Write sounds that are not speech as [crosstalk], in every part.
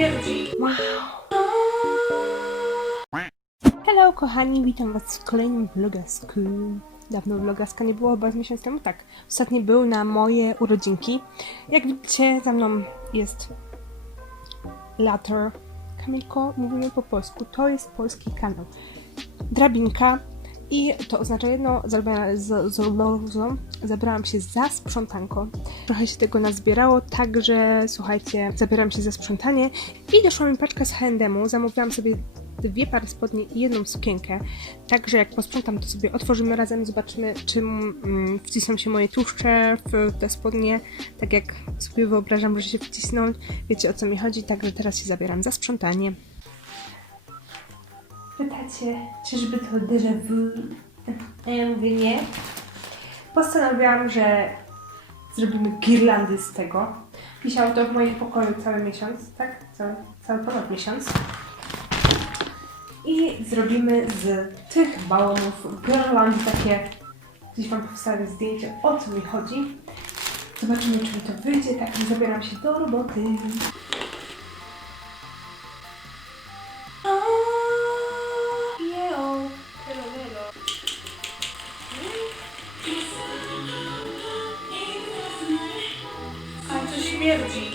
śmierdzi. Wow. Hello kochani, witam was w kolejnym vlogasku. Dawno vlogaska nie było, chyba z miesiąc temu, tak. Ostatni był na moje urodzinki. Jak widzicie, za mną jest Later. Kamilko, mówimy po polsku. To jest polski kanał. Drabinka. I to oznacza jedno, zabra- z- z- z- zabrałam się za sprzątanko. Trochę się tego nazbierało, także słuchajcie, zabieram się za sprzątanie i doszła mi paczka z H&M-u. Zamówiłam sobie dwie pary spodni i jedną sukienkę. Także jak posprzątam, to sobie otworzymy razem, zobaczymy, czym mm, wcisną się moje tłuszcze w te spodnie. Tak jak sobie wyobrażam, że się wcisną. Wiecie o co mi chodzi, także teraz się zabieram za sprzątanie. Pytacie, czyżby to déjà vu? A ja mówię nie. Postanowiłam, że zrobimy girlandy z tego. Wisiało to w moim pokoju cały miesiąc, tak? Cały, cały ponad miesiąc. I zrobimy z tych bałonów girlandy takie. Gdzieś Wam powstawię zdjęcie, o co mi chodzi. Zobaczymy, czy mi to wyjdzie. Tak, zabieram się do roboty. Śmierdzi.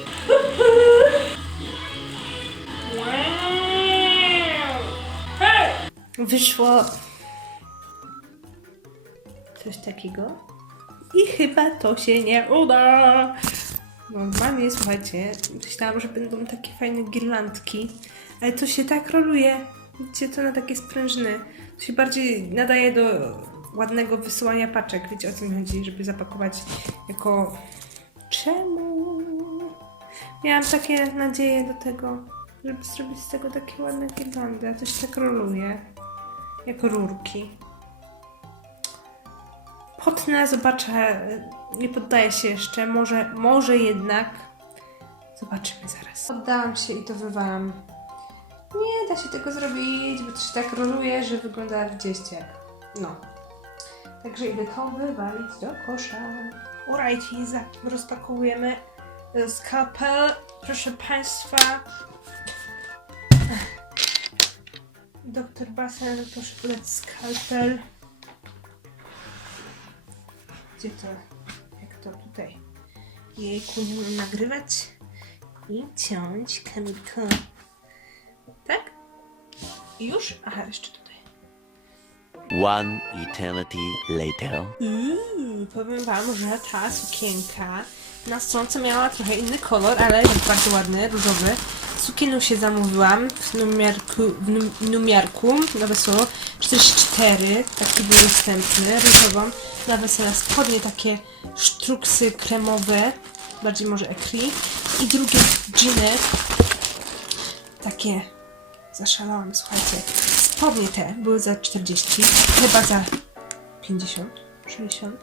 Wyszło coś takiego. I chyba to się nie uda. Normalnie, słuchajcie, myślałam, że będą takie fajne girlandki, ale to się tak roluje. Widzicie, to na takie sprężyny. To się bardziej nadaje do ładnego wysyłania paczek. Wiecie o co mi chodzi, żeby zapakować jako... Czemu? Miałam takie nadzieje do tego, żeby zrobić z tego takie ładne girlandy, a się tak roluje. Jako rurki. Potnę, zobaczę. Nie poddaję się jeszcze. Może, może jednak. Zobaczymy zaraz. Oddałam się i to wywalam. Nie da się tego zrobić, bo to się tak roluje, że wygląda gdzieś jak. No. Także idę to wywalić do kosza. Urajcie, rozpakowujemy e, skalpel. Proszę Państwa. Doktor Basen, proszę podać skalpel. Gdzie to? Jak to tutaj? Jejku, nie umiem nagrywać i ciąć kamilko. Tak? Już? Aha, jeszcze tutaj. One eternity later. Uuu, powiem wam, że ta sukienka na stronce miała trochę inny kolor, ale jest bardzo ładny, różowy. Sukienkę się zamówiłam w numiarku, w num, numiarku na wesoło 44, taki był dostępny, różową. Na wesele spodnie takie sztruksy kremowe, bardziej może ekri. I drugie dżiny, takie zaszalałam, słuchajcie. Spodnie te były za 40, chyba za 50, 60,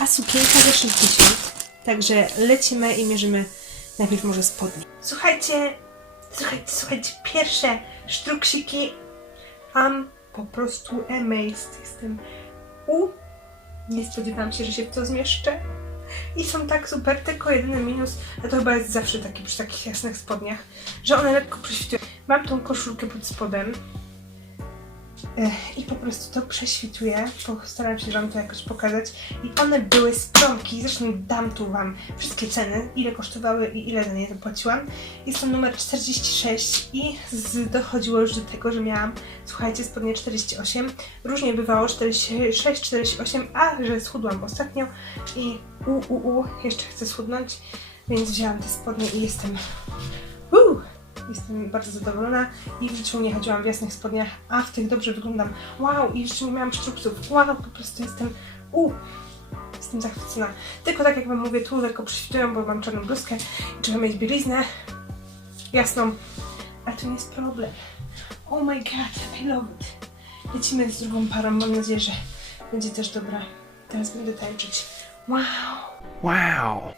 a sukienka za 60. Także lecimy i mierzymy najpierw może spodnie. Słuchajcie, słuchajcie, słuchajcie, pierwsze sztruksiki. Am po prostu amazed. Jestem u. Nie spodziewałam się, że się w to zmieszczę. I są tak super, tylko jedyny minus, a to chyba jest zawsze taki przy takich jasnych spodniach, że one lekko prześwitują. Mam tą koszulkę pod spodem, I po prostu to prześwituje. Postaram się Wam to jakoś pokazać. I one były z promki. Zresztą dam tu Wam wszystkie ceny, ile kosztowały i ile za nie zapłaciłam. Jest to numer 46 i z, dochodziło już do tego, że miałam, słuchajcie, spodnie 48. Różnie bywało 46, 48, a że schudłam ostatnio i u, u, u, jeszcze chcę schudnąć, więc wzięłam te spodnie i jestem... Jestem bardzo zadowolona i w życiu nie chodziłam w jasnych spodniach, a w tych dobrze wyglądam. Wow, i jeszcze nie miałam sztruksów. Wow, po prostu jestem... U, jestem zachwycona. Tylko tak jak Wam mówię, tu lekko prześwitują, bo mam czarną bluzkę i trzeba mieć bieliznę jasną, to nie jest problem. Oh my god, I love it. Lecimy z drugą parą, mam nadzieję, że będzie też dobra. Teraz będę tańczyć. Wow. Wow.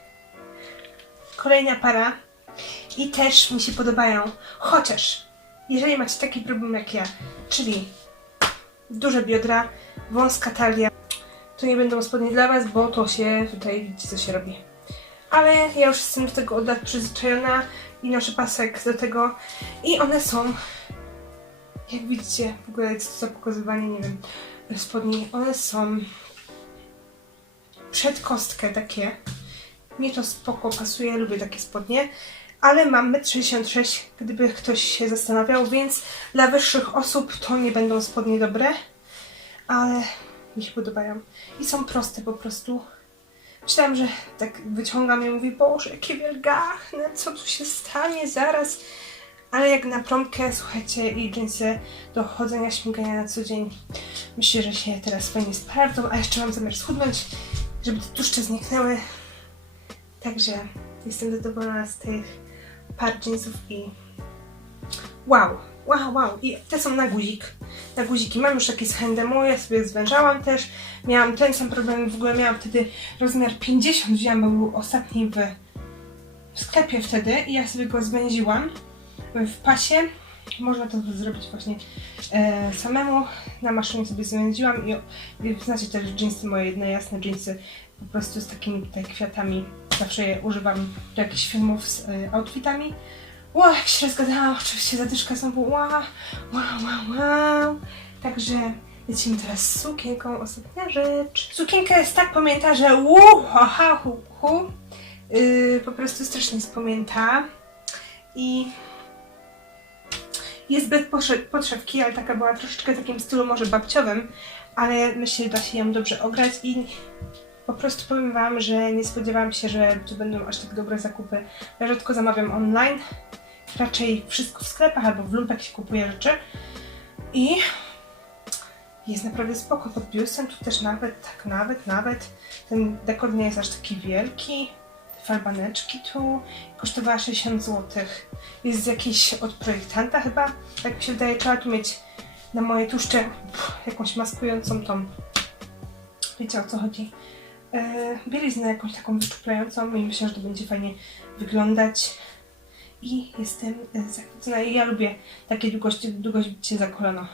Kolejna para i też mi się podobają. Chociaż, jeżeli macie taki problem jak ja, czyli duże biodra, wąska talia, to nie będą spodnie dla Was, bo to się tutaj widzicie, co się robi. Ale ja już jestem do tego od lat przyzwyczajona i noszę pasek do tego i one są, jak widzicie, w ogóle co to za pokazywanie, nie wiem, spodni, one są przed kostkę takie. Mnie to spoko pasuje, lubię takie spodnie, ale mam 1,66 m, gdyby ktoś się zastanawiał, więc dla wyższych osób to nie będą spodnie dobre, ale mi się podobają i są proste po prostu. Myślałam, że tak wyciągam i mówię, Boże, jakie wielgachne, co tu się stanie zaraz. Ale jak na promkę, słuchajcie, i dżinsy do chodzenia, śmigania na co dzień, myślę, że się teraz fajnie sprawdzą, a jeszcze mam zamiar schudnąć, żeby te tłuszcze zniknęły. Także jestem zadowolona z tych par jeansów i wow, wow, wow. I te są na guzik, na guziki. Mam już takie z Handemu, ja sobie zwężałam też. Miałam ten sam problem, w ogóle miałam wtedy rozmiar 50, wzięłam, bo był ostatni w, w sklepie wtedy i ja sobie go zwęziłam w pasie. Można to zrobić właśnie e, samemu. Na maszynie sobie zwęziłam i, i znacie też dżinsy moje, jedne jasne dżinsy po prostu z takimi tutaj kwiatami. Zawsze je używam do jakichś filmów z e, outfitami. Wow, jak się oczywiście zadyszka znowu, wow, wow, wow, wow. Także lecimy teraz z sukienką, ostatnia rzecz. Sukienka jest tak pamięta, że uu, ha, ha, hu, hu. Yy, po prostu strasznie jest pamięta. I jest bez podszewki, ale taka była troszeczkę w takim stylu może babciowym, ale myślę, że da się ją dobrze ograć i po prostu powiem Wam, że nie spodziewałam się, że tu będą aż tak dobre zakupy. Ja rzadko zamawiam online, raczej wszystko w sklepach albo w lumpek się kupuje rzeczy. I jest naprawdę spoko pod biustem, tu też nawet, tak nawet, nawet. Ten dekor nie jest aż taki wielki, te falbaneczki tu. Kosztowała 60 zł. Jest z jakiejś od projektanta chyba, tak mi się wydaje, trzeba tu mieć na moje tłuszcze pff, jakąś maskującą tą, wiecie o co chodzi, e, bieliznę jakąś taką wyszczuplającą i myślę, że to będzie fajnie wyglądać. I jestem e, zachwycona. I ja lubię takie długości, długość bicie za kolano.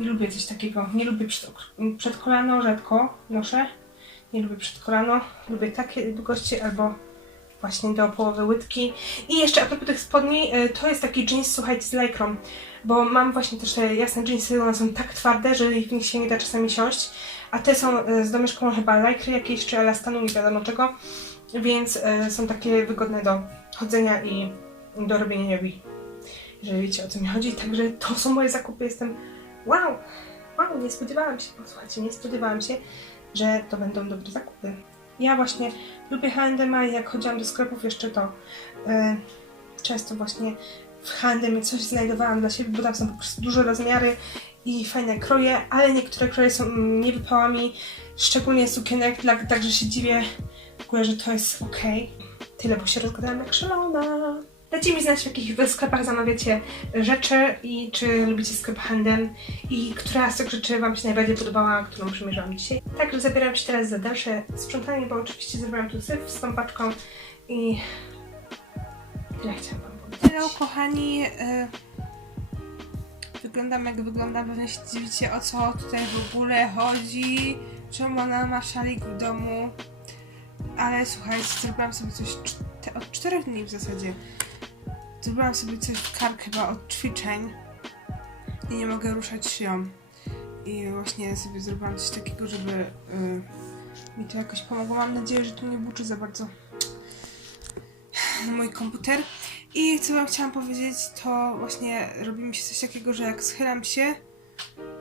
I lubię coś takiego. Nie lubię przed, przed kolano, rzadko noszę. Nie lubię przed kolano. Lubię takie długości albo właśnie do połowy łydki. I jeszcze a propos tych spodni, e, to jest taki jeans, słuchajcie, z lykrą. Bo mam właśnie też te jasne jeansy, one są tak twarde, że w nich się nie da czasami siąść. A te są e, z domieszką chyba lykry jakiejś, czy elastanu, nie wiadomo czego. Więc e, są takie wygodne do chodzenia i do robienia jogi. Jeżeli wiecie o co mi chodzi. Także to są moje zakupy. Jestem wow, wow, nie spodziewałam się, posłuchajcie, nie spodziewałam się, że to będą dobre zakupy. Ja właśnie lubię H&M, jak chodziłam do sklepów jeszcze to e, często właśnie w H&M coś znajdowałam dla siebie, bo tam są po prostu duże rozmiary i fajne kroje, ale niektóre kroje są mm, nie wypałami, szczególnie sukienek, także się dziwię w ogóle, że to jest ok. Tyle, bo się rozgadałam jak szalona. Dajcie mi znać, w jakich sklepach zamawiacie rzeczy i czy lubicie sklep H&M i która z tych rzeczy Wam się najbardziej podobała, którą przymierzałam dzisiaj. Także zabieram się teraz za dalsze sprzątanie, bo oczywiście zrobiłam tu syf z tą paczką i tyle chciałam Wam powiedzieć. Hello kochani, y, wyglądam jak wyglądam, pewnie się dziwicie o co tutaj w ogóle chodzi, czemu ona ma szalik w domu, ale słuchajcie, zrobiłam sobie coś od czterech dni w zasadzie. Zrobiłam sobie coś w kark chyba od ćwiczeń i nie mogę ruszać szyją. I właśnie sobie zrobiłam coś takiego, żeby y, mi to jakoś pomogło. Mam nadzieję, że tu nie buczy za bardzo mój komputer. I co wam chciałam powiedzieć, to właśnie robi mi się coś takiego, że jak schylam się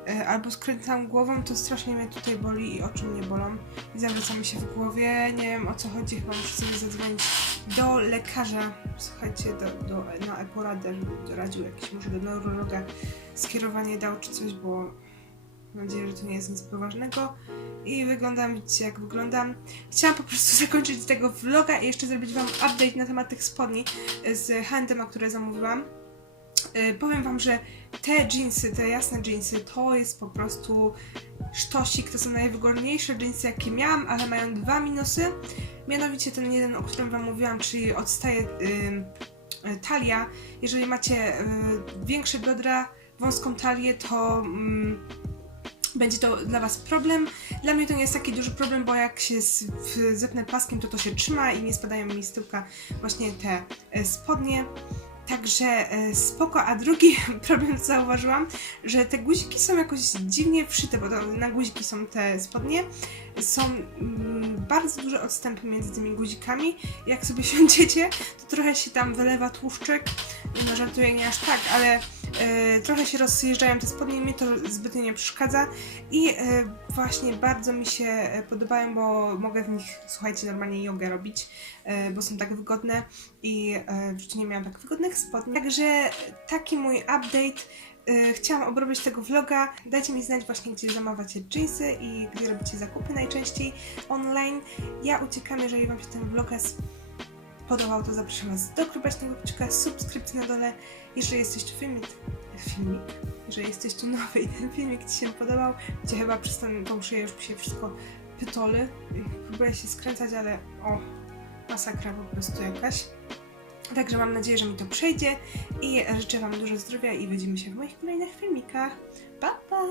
y, albo skręcam głową, to strasznie mnie tutaj boli i oczy mnie bolą. I zawraca mi się w głowie, nie wiem o co chodzi, chyba muszę sobie zadzwonić do lekarza, słuchajcie, do, do, na e-poradę, żeby doradził jakiś, może do neurologa skierowanie dał czy coś, bo mam nadzieję, że to nie jest nic poważnego. I wyglądam, widzicie jak wyglądam. Chciałam po prostu [laughs] zakończyć tego vloga i jeszcze zrobić wam update na temat tych spodni z handem, które zamówiłam. Yy, powiem wam, że te jeansy, te jasne jeansy, to jest po prostu sztosik, to są najwygodniejsze jeansy jakie miałam, ale mają dwa minusy. Mianowicie ten jeden, o którym wam mówiłam, czyli odstaje ym, y, talia. Jeżeli macie y, większe biodra, wąską talię, to mm, będzie to dla Was problem. Dla mnie to nie jest taki duży problem, bo jak się z, w, zepnę paskiem, to to się trzyma i nie spadają mi z tyłka właśnie te e, spodnie. Także e, spoko, a drugi [laughs] problem co zauważyłam, że te guziki są jakoś dziwnie wszyte, bo na guziki są te spodnie. Są mm, bardzo duże odstępy między tymi guzikami. Jak sobie [laughs] siądziecie, to trochę się tam wylewa tłuszczek. No żartuję, nie aż tak, ale trochę się rozjeżdżają te spodnie i mnie to zbytnio nie przeszkadza. I e, właśnie bardzo mi się e, podobają, bo mogę w nich, słuchajcie, normalnie jogę robić, bo są tak wygodne i w życiu nie miałam tak wygodnych spodni. Także taki mój update. Chciałam obrobić tego vloga. Dajcie mi znać właśnie, gdzie zamawiacie jeansy i gdzie robicie zakupy najczęściej online. Ja uciekam, jeżeli Wam się ten vlogmas podobał, to zapraszam Was do kropecznego kciuka, subskrypcji na dole. Jeżeli jesteś tu filmik, filmik, jeżeli jesteś tu nowy i ten filmik Ci się podobał, gdzie chyba przez ten, tą szyję już się wszystko pytoli. Próbuję się skręcać, ale o, masakra po prostu jakaś. Także mam nadzieję, że mi to przejdzie i życzę Wam dużo zdrowia i widzimy się w moich kolejnych filmikach. Pa, pa!